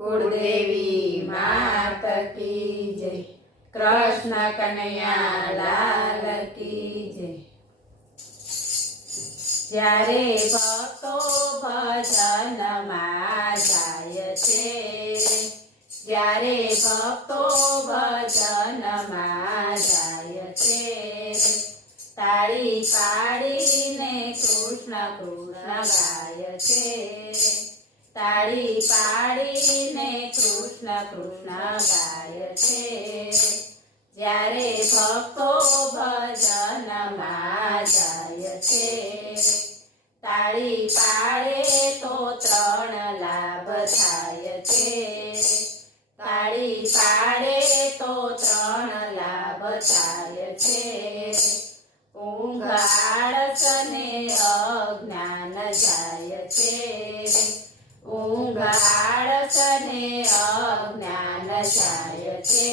कुलदेवी मात की जय। कृष्ण कन्हैया लाल की जय। જ્યારે ભક્તો ભજનમાં જાય છે, જ્યારે ભક્તો ભજનમાં જાય છે, તાળી પાડીને કૃષ્ણ કૃષ્ણ ગાય છે, તાળી પાડીને કૃષ્ણ કૃષ્ણ ગાય છે। જ્યારે ભક્તો ભજનમાં જાય છે, તાળી પાડે તો ત્રણ લાભ થાય છે, તાળી પાડે તો ત્રણ લાભ થાય છે। ઊંઘ આળસ ને અજ્ઞાન જાય છે, ઊંઘ આળસ ને અજ્ઞાન જાય છે।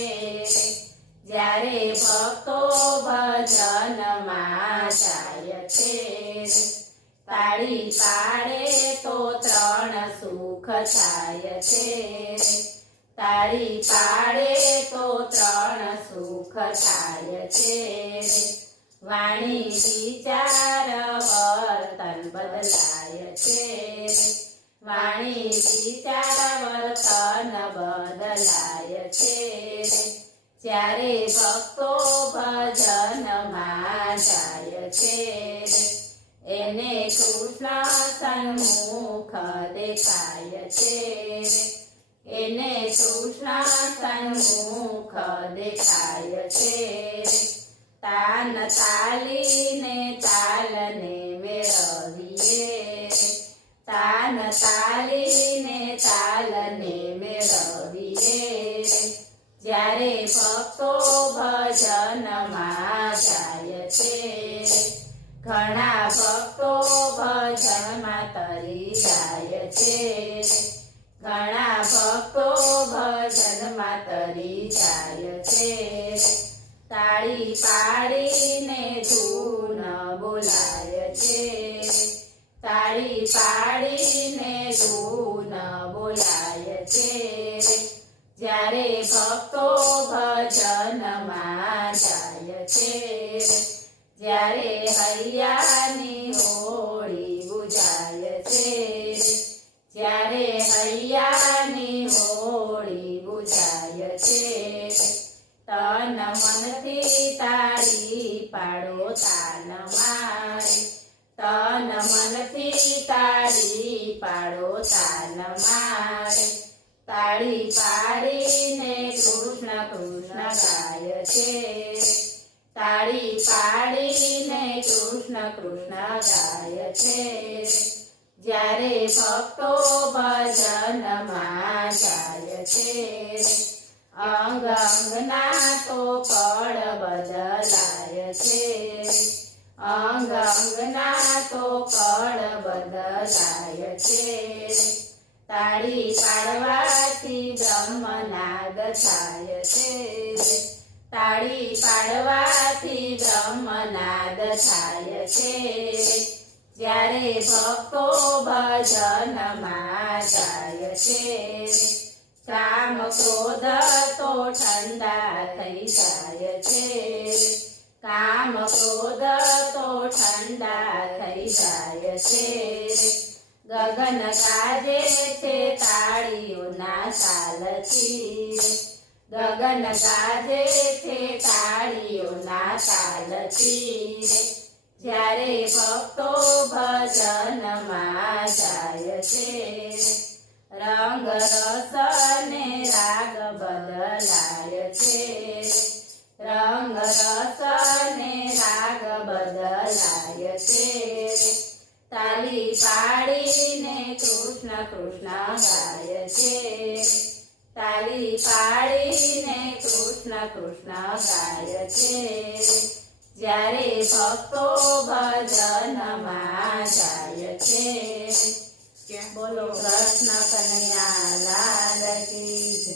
જ્યારે ભક્તો ભજનમાં જાય છે, તાળી પાડે તો ત્રણ સુખ થાય છે, તાળી પાડે તો ત્રણ સુખ થાય છે। વાણી વિચાર વર્તન બદલાય છે, વાણી વિચાર વર્તન બદલાય છે। જ્યારે ભક્તો ભજનમાં જાય છે, એને કૃષ્ણ સન્મુખ દેખાય છે, એને કૃષ્ણ સન્મુખ દેખાય છે। તાન તાલીને તાલને મેળવીએ, તાન તાલીને તાલને મેળવીએ। જ્યારે ભક્તો ભજનમાં જાય છે, ઘણા ભક્તો ભજનમાં તરી જાય છે, ઘણા ભક્તો ભજનમાં તરી જાય છે। તાળી પાડીને ધૂન બોલાય છે, તાળી પાડીને ધૂન બોલાય છે। જ્યારે ભક્તો ભજનમાં જાય છે, જ્યારે હૈયાની હોળી બુઝાય છે, જ્યારે હૈયાની હોળી બુઝાય છે। તન મનથી તાળી પાડો તાન મારે, તન મનથી તાળી પાડો તાન મારે। તાળી પાડીને કૃષ્ણ કૃષ્ણ ગાય છે, તાળી પાડીને કૃષ્ણ કૃષ્ણ ગાય છે। જ્યારે ભક્તો ભજનમાં જાય છે, અંગ અંગના તો કળ બદલાય છે, અંગ અંગના તો કળ બદલાય છે। તાળી પાડવાથી બ્રહ્મનાદ થાય છે, તાળી પાડવાથી બ્રહ્મનાદ થાય છે। જ્યારે ભક્તો ભજનમાં જાય છે, કામ ક્રોધ તો ઠંડા થઈ જાય છે, કામ ક્રોધ તો ઠંડા થઈ જાય છે। ગગન ગાજે છે તાળીઓના તાલથી, ગગન ગાજે છે તાળીઓના તાલથી। જ્યારે ભક્તો ભજનમાં જાય છે, રંગ રસ ને રાગ બદલાય છે, રંગ રસ ને રાગ બદલાય છે। તાળી પાડીને કૃષ્ણ કૃષ્ણ ગાય છે, તાળી પાડીને કૃષ્ણ કૃષ્ણ ગાય છે। જ્યારે ભક્તો ભજનમાં જાય છે, બોલો કૃષ્ણ કનૈયા લાલ કી જય।